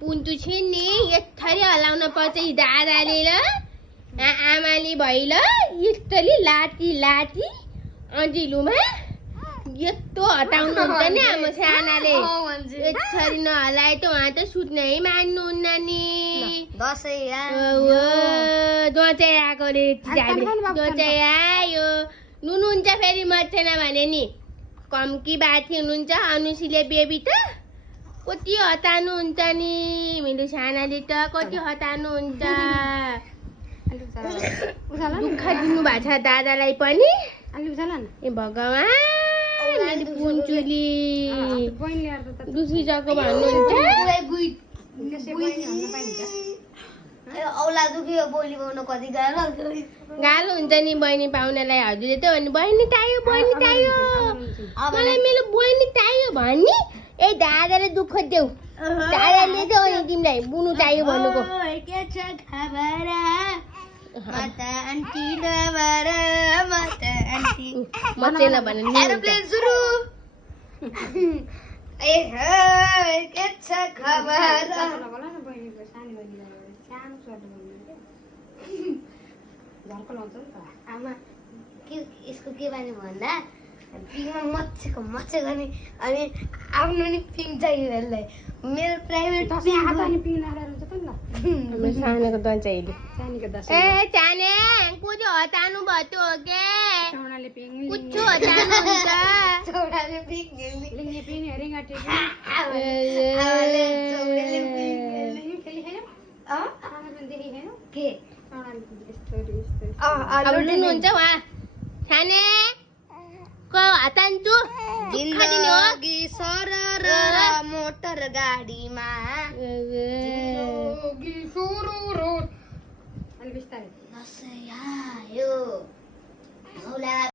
पुन्टु छिन् नि यसरी हलाउन पर्छ यी दादाले ल आमाले भइ ल यस्तोले लाती लाती अजिलुमा यस्तो हटाउनु हुन्छ नि हाम्रो सानाले यसरी नहलाए त उहाँ त सुत्नै मान्नुहुन्न नि दसैँ दसैँ आएको रे दसैँ आयो नुनुहुन्छ फेरि मर्छेन भने नि कम्की बाथी हुनुहुन्छ अनुसीले बेबी त कति हतार्नुहुन्छ नि मेरो सानाले त कति हतार्नुहुन्छ दुःख दिनु भएको छ दादालाई पनि ए भगवान् पुन्चुली दुखिसक्यो भन्नुहुन्छ औला दुख्यो बोली पाउन कति गाह्रो हुन्छ नि बहिनी पाउनलाई हजुरले त भन्नु बहिनी चाहियो मलाई मेरो बहिनी चाहियो भन्ने ए दादाले दुःख देऊ दादाले त अनि तिमीलाई बुनु चाहियो भन्नुको के छ खबर माता आन्टी नबर माता आन्टी मचेला भने एरोप्लेन सुरु ए के छ खबर आमा के यसको के भने भन्दा पिङमा मच्छेको नि अनि आफ्नो नि पिङ चाहियो यसलाई मेरो प्राइभेट सानेको दसैँले ए चाने कुचो हतार्नु भयो हो के कुचो हतार्नु हुन्छ छोराले पिङ के अब लिनुहुन्छ उहाँ छाने को हतान्छु जिन्दगी सरर मोटर गाडीमा जिन्दगी सुरुरु दसैँ